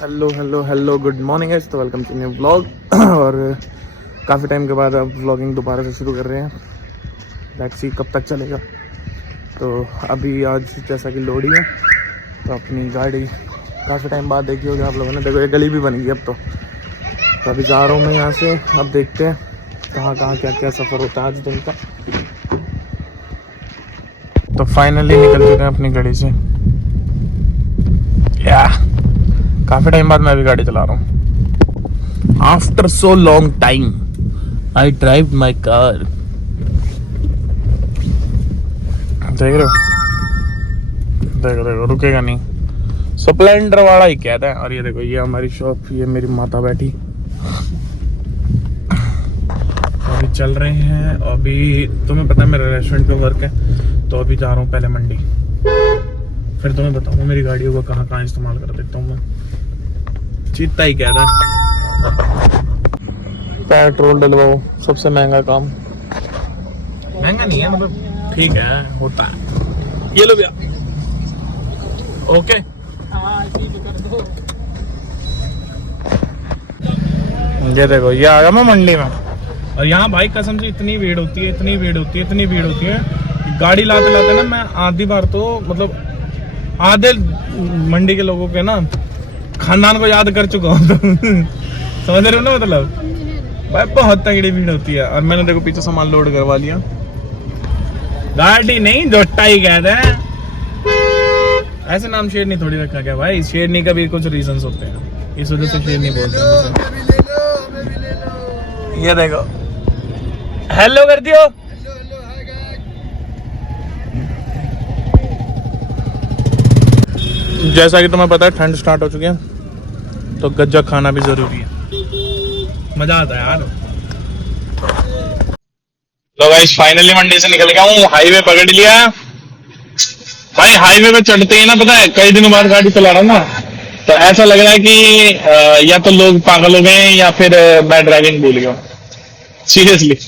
Hello good morning guys, तो welcome to new vlog. और काफ़ी टाइम के बाद अब व्लॉगिंग दोबारा से शुरू कर रहे हैं। लेट्स सी कब तक चलेगा। तो अभी आज जैसा कि लोहड़ी है तो अपनी गाड़ी काफ़ी टाइम बाद देखी होगी आप लोगों ने। देखो ये गली भी बन गई अब तो अभी जा रहा हूँ मैं यहाँ से। अब देखते हैं कहाँ क्या क्या सफ़र होता है आज दिन का। तो फाइनली निकल चुके हैं अपनी गाड़ी से। काफी टाइम बाद मैं भी गाड़ी चला रहा हूँ। After so long time I drive my car. देख रहे हो रुकेगा नहीं, स्प्लेंडर वाला ही कहता है। और ये देखो ये हमारी शॉप, ये मेरी माता बैठी। अभी चल रहे हैं। अभी तुम्हें पता है मेरा रेस्टोरेंट पे वर्क है, तो अभी जा रहा हूँ पहले मंडी, फिर तुम्हें बताऊंगा मेरी गाड़ियों को कहाँ इस्तेमाल कर देता हूँ मैं। चीता ही कहता है पेट्रोल डलवाओ, सबसे महंगा काम। महंगा नहीं है, मतलब ठीक है, होता है। ये लो भैया, ओके। ये देखो ये आ गया मैं मंडी में। और यहाँ भाई कसम से इतनी भीड़ होती है। गाड़ी लाते ना मैं आधी बार तो मतलब आधे मंडी के लोगों के ना खानदान को याद कर चुका हूँ। समझ रहे हो ना, मतलब भाई बहुत तगड़ी भीड़ होती है। और मैंने देखो पीछे सामान लोड करवा लिया। गाड़ी नहीं जोटा ही कहते हैं। ऐसे नाम शेरनी थोड़ी रखा गया भाई, शेरनी का भी कुछ रीजंस होते हैं, इस वजह से शेरनी बोलते हैं। ये देखो हेलो कर दियो। जैसा कि तुम्हें पता है ठंड स्टार्ट हो चुकी है, तो गज्जा खाना भी जरूरी है, मजा आता है यार। तो गाइस फाइनली मंडी से निकल गया हूँ, हाईवे पकड़ लिया भाई। हाईवे पे चढ़ते ही ना, पता है कई दिनों बाद गाड़ी चला रहा हूँ ना, तो ऐसा लग रहा है कि या तो लोग पागल हो गए या फिर मैं ड्राइविंग भूल गया। सीरियसली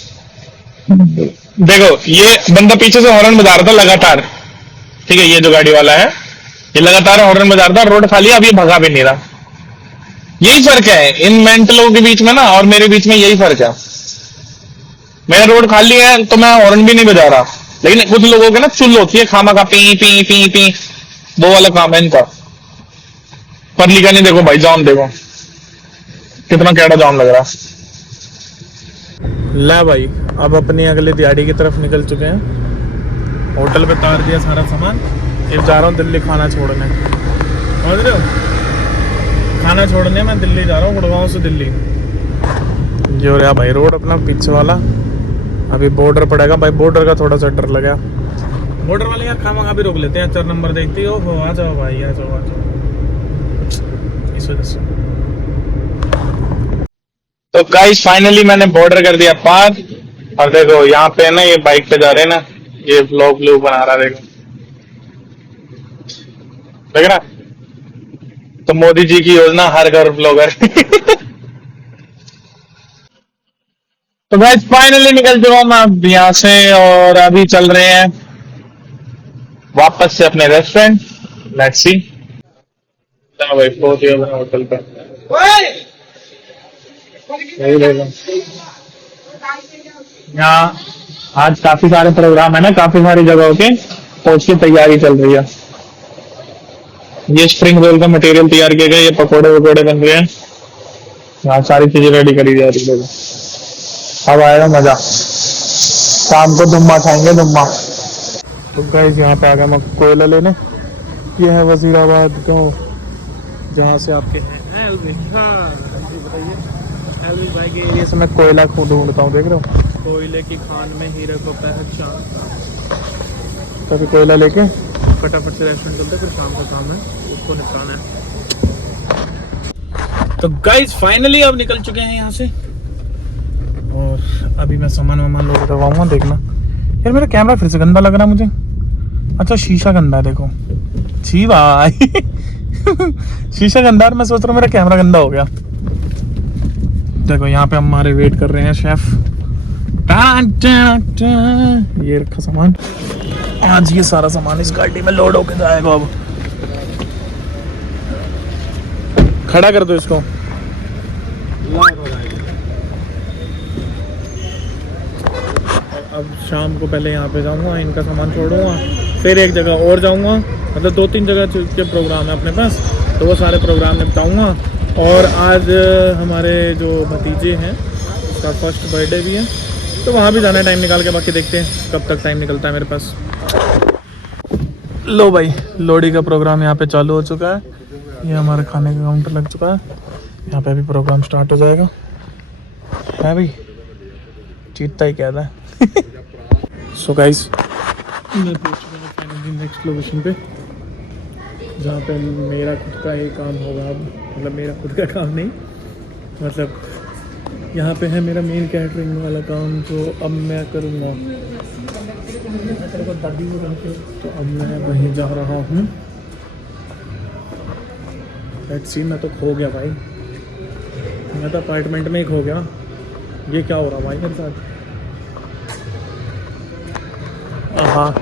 देखो ये बंदा पीछे से हॉर्न बजा रहा था लगातार, ठीक है, ये जो गाड़ी वाला है ये लगातार हॉर्न बजा रहा था, रोड खाली है, अब ये भगा भी नहीं रहा। यही फर्क है इन मेंटलों के बीच में ना और मेरे बीच में, यही फर्क है। मेरा रोड खाली है तो मैं हॉर्न भी नहीं बजा रहा, लेकिन कुछ लोगों के ना चुल होती है खामा का पी पी पी पी, वो वाला काम है इनका। पर लिखा नहीं, देखो भाई जाम देखो कितना कैड़ा जाम लग रहा। ले भाई अब अपनी अगली दिहाड़ी की तरफ निकल चुके हैं। होटल पे उतार दिया सारा सामान, अब जा रहा हूँ दिल्ली खाना छोड़ने। समझ रहे हो, खाना छोड़ने मैं दिल्ली जा रहा हूँ, गुड़गांव से दिल्ली। जो रहा भाई रोड अपना पीछे वाला, अभी बॉर्डर पड़ेगा भाई, बॉर्डर का थोड़ा सा डर लगा। बॉर्डर वाले यार खामा खा भी रोक लेते हैं, 4 नंबर देखते हो, आ जाओ भाई आ जाओ, इस वजह से। तो गाइस फाइनली मैंने बॉर्डर कर दिया पार। और देखो यहाँ पे ना ये बाइक पे जा रहे हैं ना, ये व्लॉग बना रहा है, देखो देख रहा। तो मोदी जी की योजना हर घर व्लॉगर। तो गाइस फाइनली निकल चुका हूं मैं अब यहाँ से, और अभी चल रहे हैं वापस से अपने रेस्टोरेंट। Let's see. चलो भाई पहुंच गया होटल पे। यहाँ आज काफी सारे प्रोग्राम है ना, काफी सारी जगहों के, तो उसकी तैयारी चल रही है। ये स्प्रिंग रोल का मटेरियल तैयार किया गया, ये पकोड़े वकोड़े बन रहे हैं, यहाँ सारी चीजें रेडी करी जा रही है। अब आएगा मजा, शाम को दुम्मा खाएंगे, दुम्मा। तो गाइस यहाँ पे आ गया मैं कोयला लेने। ये है वजीराबाद गाँव, जहाँ से आपके हैं एलवी। बताइए एलवी भाई के एरिया से मैं कोयला ढूंढता हूँ, देख रहे हो, कोयले की खान में हीरे को पहचान। कभी कोयला लेके फटाफट से रेस्टोरेंट चलते, फिर शाम का काम है उसको निपटाना है। तो गाइस फाइनली अब निकल चुके हैं यहाँ से, और अभी मैं सामान लोड करवाऊंगा। देखना यार मेरा कैमरा फिर से गंदा लग रहा है मुझे। अच्छा शीशा गंदा है, देखो छी भाई। शीशा गंदा है, मैं सोच रहा हूँ मेरा कैमरा गंदा हो गया। देखो यहाँ पे हमारे वेट कर रहे हैं शेफ। ये रखा सामान, आज ये सारा सामान इस गाड़ी में लोड होके जाएगा। अब खड़ा कर दो इसको। अब शाम को पहले यहाँ पे जाऊँगा, इनका सामान छोड़ूंगा, फिर एक जगह और जाऊँगा, मतलब 2-3 जगह के प्रोग्राम है अपने पास, तो वो सारे प्रोग्राम निपटाऊँगा। और आज हमारे जो भतीजे हैं उसका फर्स्ट बर्थडे भी है, तो वहाँ भी जाना है टाइम निकाल के। बाकी देखते हैं कब तक टाइम निकलता है मेरे पास। लो भाई, लोहड़ी का प्रोग्राम यहाँ पे चालू हो चुका है। ये हमारे खाने का काउंटर लग चुका है, यहाँ पे भी प्रोग्राम स्टार्ट हो जाएगा। है भाई, जीतता ही कहता है। सो गाइस, मैं पहुंच चुका हूँ फाइनली नेक्स्ट लोकेशन पे, जहाँ पे मेरा खुद का ही काम होगा अब। मतलब मेरा खुद का काम नहीं, मतलब यहाँ पे है मेरा मेन कैटरिंग वाला काम, जो अब मैं करूँगा। तो अब मैं वहीं जा रहा हूँ। लेट्स सी, मैं तो खो गया भाई, मैं तो अपार्टमेंट में ही खो गया। ये क्या हो रहा भाई मेरे साथ? हाँ,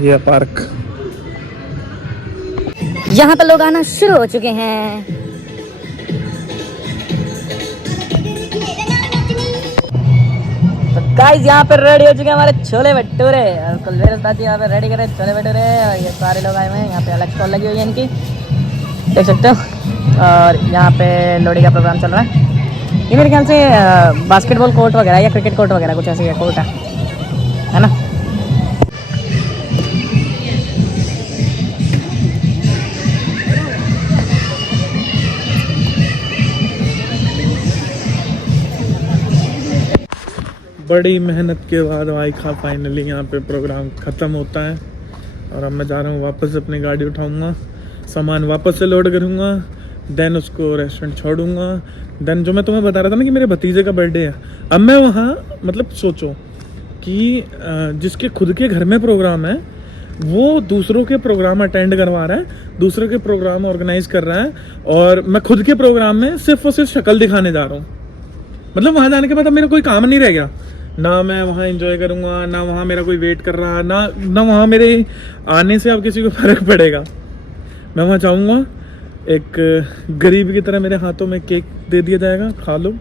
ये पार्क। यहाँ पर लोग आना शुरू हो चुके हैं। तो गाइस, यहाँ पर रेडी हो चुके हैं हमारे छोले भटूरे, और कुलवीर उस्ताद जी यहाँ पे रेडी कर रहे हैं छोले भटूरे। और ये सारे लोग आए हुए हैं, यहाँ पे अलग स्टॉल लगी हुई है इनकी, देख सकते हो। और यहाँ पे लोहड़ी का प्रोग्राम चल रहा है। ये मेरे ख्याल से बास्केटबॉल कोर्ट वगैरह या क्रिकेट कोर्ट वगैरह कुछ ऐसी कोर्ट है ना। बड़ी मेहनत के बाद भाई फाइनली यहाँ पे प्रोग्राम ख़त्म होता है। और अब मैं जा रहा हूँ वापस, अपनी गाड़ी उठाऊँगा, सामान वापस से लोड करूँगा, देन उसको रेस्टोरेंट छोड़ूंगा। देन जो मैं तुम्हें बता रहा था ना कि मेरे भतीजे का बर्थडे है, अब मैं वहाँ, मतलब सोचो कि जिसके खुद के घर में प्रोग्राम है वो दूसरों के प्रोग्राम अटेंड करवा रहा है, दूसरों के प्रोग्राम ऑर्गेनाइज कर रहा है, और मैं खुद के प्रोग्राम में सिर्फ और सिर्फ शक्ल दिखाने जा रहा हूँ। मतलब वहाँ जाने के बाद अब मेरा कोई काम नहीं रह गया, ना मैं वहाँ एंजॉय करूँगा, ना वहाँ मेरा कोई वेट कर रहा, ना वहाँ मेरे आने से अब किसी को फर्क पड़ेगा। मैं वहाँ जाऊँगा, एक गरीब की तरह मेरे हाथों में केक दे दिया जाएगा, खा लो।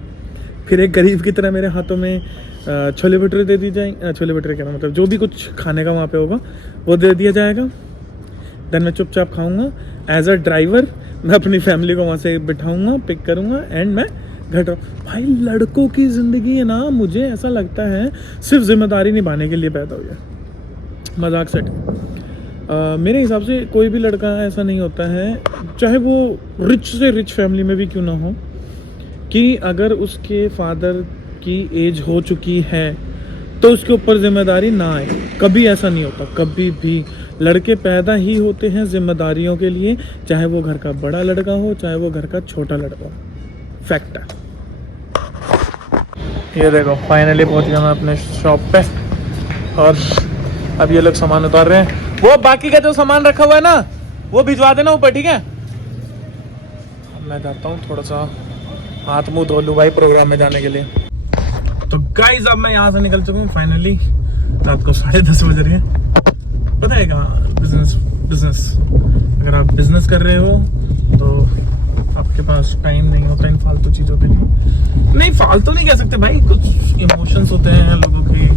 फिर एक गरीब की तरह मेरे हाथों में छोले भटूरे दे दी जाएंगे, छोले भटूरे क्या मतलब जो भी कुछ खाने का वहाँ पे होगा वो दे दिया जाएगा। देन मैं चुपचाप खाऊंगा। एज अ ड्राइवर मैं अपनी फैमिली को वहाँ से बिठाऊंगा, पिक करूँगा, एंड मैं घर भाई लड़कों की ज़िंदगी है ना, मुझे ऐसा लगता है सिर्फ जिम्मेदारी निभाने के लिए पैदा हुआ है। मजाक सेट, मेरे हिसाब से कोई भी लड़का ऐसा नहीं होता है, चाहे वो रिच से रिच फैमिली में भी क्यों ना हो, कि अगर उसके फादर की एज हो चुकी है तो उसके ऊपर जिम्मेदारी ना आए। कभी ऐसा नहीं होता, कभी भी। लड़के पैदा ही होते हैं जिम्मेदारियों के लिए, चाहे वो घर का बड़ा लड़का हो, चाहे वो घर का छोटा लड़का हो। फैक्ट है। ये देखो, फाइनली पहुंच गया मैं अपने शॉप पे, और अब ये लोग सामान उतार रहे हैं। वो बाकी का जो सामान रखा हुआ है ना, वो भिजवा देना ऊपर, ठीक है? अब मैं जाता हूँ, थोड़ा सा हाथ मुंह धो लूँ भाई प्रोग्राम में जाने के लिए। तो गाइज, अब मैं यहाँ से निकल चुका हूँ फाइनली। रात को 10:30 बज रही है। पता है कहाँ बिजनेस अगर आप बिजनेस कर रहे हो तो आपके पास टाइम नहीं होता इन फालतू चीज़ों के लिए। नहीं, फालतू नहीं कह सकते भाई, कुछ इमोशंस होते हैं लोगों के,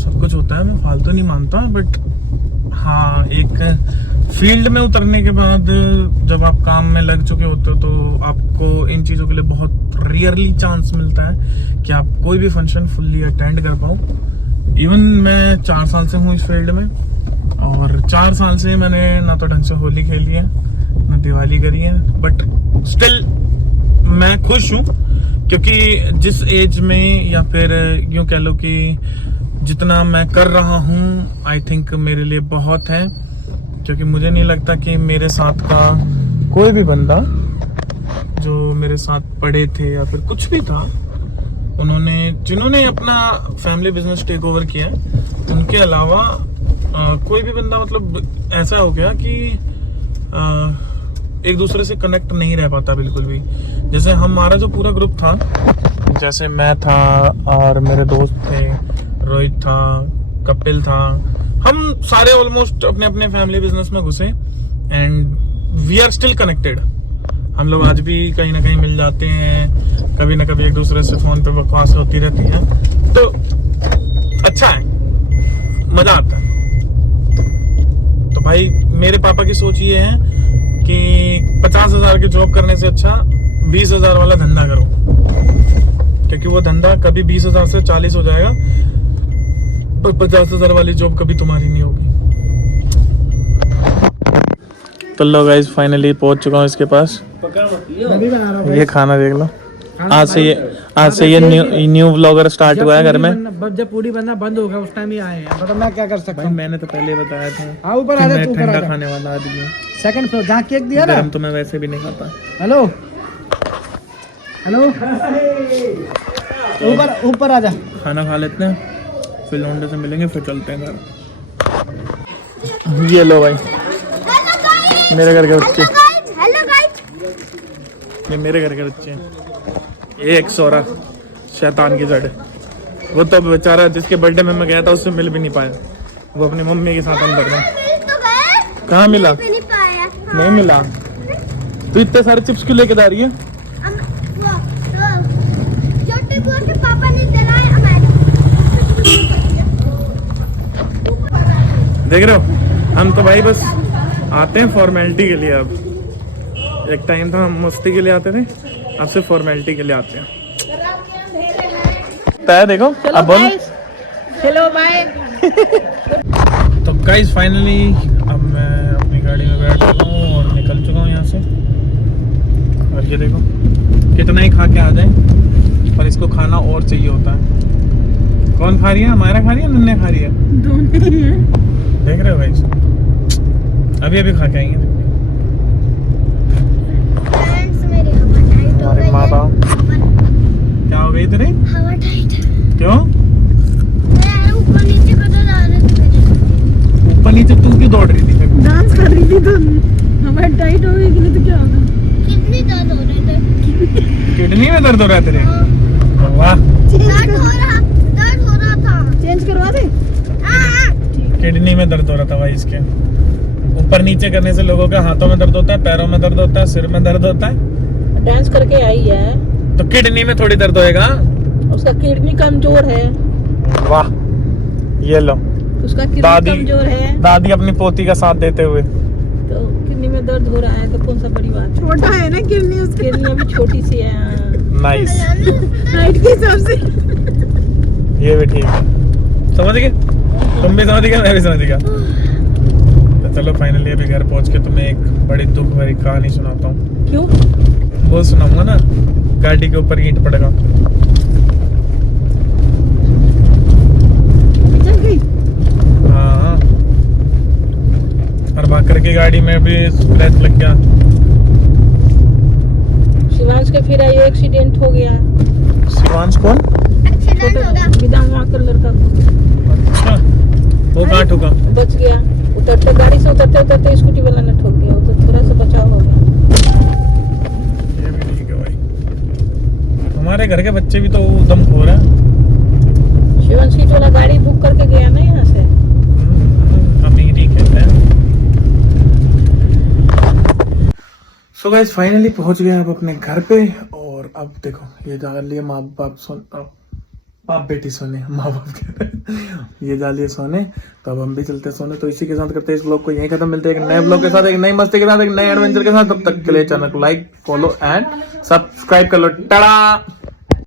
सब कुछ होता है, मैं फालतू नहीं मानता। बट हाँ, एक फील्ड में उतरने के बाद जब आप काम में लग चुके होते हो तो आपको इन चीज़ों के लिए बहुत रेयरली चांस मिलता है कि आप कोई भी फंक्शन फुल्ली अटेंड कर पाओ। इवन मैं 4 साल से हूँ इस फील्ड में, और 4 साल से मैंने ना तो ढंग से होली खेली है, ना दिवाली करी है, बट स्टिल मैं खुश हूँ, क्योंकि जिस एज में, या फिर यूँ कह लो कि जितना मैं कर रहा हूँ, आई थिंक मेरे लिए बहुत है। क्योंकि मुझे नहीं लगता कि मेरे साथ का कोई भी बंदा जो मेरे साथ पढ़े थे या फिर कुछ भी था, जिन्होंने अपना फैमिली बिजनेस टेक ओवर किया, उनके अलावा कोई भी बंदा मतलब ऐसा हो गया कि एक दूसरे से कनेक्ट नहीं रह पाता बिल्कुल भी। जैसे हमारा जो पूरा ग्रुप था, जैसे मैं था और मेरे दोस्त थे, रोहित था, कपिल था, हम सारे ऑलमोस्ट अपने अपने फैमिली बिजनेस में घुसे, and we are still connected. हम लोग आज भी कहीं ना कहीं मिल जाते हैं, कभी ना कभी एक दूसरे से फोन पे बकवास होती रहती है, तो अच्छा है, मजा आता है। तो भाई मेरे पापा की सोच ये है कि 50,000 की जॉब करने से अच्छा 20,000 वाला धंधा करो, क्योंकि वो धंधा कभी 20,000 से 40 हो जाएगा, पर 50,000 वाली जॉब कभी तुम्हारी नहीं होगी। तो लो गाइस फाइनली पहुंच चुका हूँ इसके पास। ये खाना देख लो, आज से ये न्यू व्लॉगर स्टार्ट हुआ है घर में। जब पूरी बनना बंद होगा उस टाइम ही आए हैं, मतलब मैं क्या कर सकता हूँ। मैंने तो पहले बताया था। हाँ ऊपर आ जा, तू ऊपर आ ठंडा जा। खाने वाला आदमी हूँ। सेकंड फ्लोर जहाँ केक दिया ना, गरम तो मैं वैसे भी नहीं खाता। हेलो हेलो, ऊपर आ जा। खाना खा लेते हैं, फिर लौंडे से मिलेंगे, फिर चलते हैं घर। ये लो भाई मेरे घर के बच्चे, ये मेरे घर के बच्चे हैं। ये एक सौरा शैतान की जड़, वो तो बेचारा जिसके बर्थडे में मैं गया था उससे मिल भी नहीं पाया, वो अपनी मम्मी के साथ अंदर था। कहाँ मिला? नहीं मिला। तो इतने सारे चिप्स क्यों लेके जा रही है? देख रहे हो, हम तो भाई बस आते हैं फॉर्मेलिटी के लिए। अब एक टाइम था हम मस्ती के लिए आते थे, अब से फॉर्मेलिटी के लिए आते हैं। देखो अब बोल। चलो बाय। तो गाइस फाइनली अब मैं अपनी गाड़ी में बैठ चुका हूँ और निकल चुका हूँ यहाँ से। और ये देखो कितना ही खा के आ जाए, पर इसको खाना और चाहिए होता है। कौन खा रही है? हमारा खा रही है, नन्हे खा रही है? दोनों ही है। देख रहे हो भाई, अभी अभी खा के आएंगे। अरे माता क्या हो गई तेरे? हवा टाइट। क्यों? ऊपर नीचे कदर आ रहे थे। ऊपर नीचे तू क्यों दौड़ रही थी? डांस कर रही थी तो हमारी टाइट हो गई कि नहीं तो क्या होगा। कितनी दर्द हो रहे थे? किडनी में दर्द हो रहा है तेरे? वाह, दर्द हो रहा था। चेंज करवा दे। किडनी में दर्द हो रहा था भाई इसके। ऊपर नीचे करने से लोगों के हाथों में दर्द होता है, पैरों में दर्द होता है, सिर में दर्द होता है। डांस करके आई है तो किडनी में थोड़ी दर्द होएगा। उसका किडनी कमजोर है। वाह, ये लो उसका किडनी दादी कमजोर है दादी अपनी पोती का साथ देते हुए। तो किडनी में दर्द हो रहा है तो कौन सा बड़ी बात है। छोटा है ना किडनी, उसकी किडनी अभी छोटी सी है। नाइस, हाइट के हिसाब से। ये भी ठीक है। समझ गए? तुम भी समझ गए, मैं भी समझ गया। तो चलो फाइनली अभी घर पहुंच के तुम्हें एक बड़ी दुख भरी कहानी सुनाता हूँ। क्यों? वो सुनाऊंगा ना, गाड़ी के ऊपर ईंट पड़ेगा। चल गई। हाँ, और भाकर की गाड़ी में भी स्क्रैच लग गया। शिवांश के फिर ये एक्सीडेंट हो गया। शिवांश कौन? एक्सीडेंट हो गया। विदामा का लड़का अच्छा, वो कहाँ ठुका? बच गया। उतरते गाड़ी से उतरते स्कूटी वाला ने ठोक दिया, तो थोड़ा सा बचाव हो गया। ये भी ठीक है भाई। हमारे घर के बच्चे भी तो दम खो रहे हैं। शिवांश की वाला गाड़ी बुक करके गया ना यहाँ से। अमीरी कहते हैं। सो गाइस फाइनली पहुंच गए अब अपने घर पे। और अब देखो ये जा लिए माँ बाप बाप बेटी सोने, माँ बाप कह रहे हैं। ये जा लिए सोने, तो अब हम भी चलते सोने। तो इसी के साथ करते हैं इस व्लॉग को यहीं खत्म। मिलते हैं एक नए व्लॉग के साथ, एक नई मस्ती के साथ, एक नए एडवेंचर के साथ। तब तक के लिए चैनल को लाइक, फॉलो एंड सब्सक्राइब कर लो। टाटा।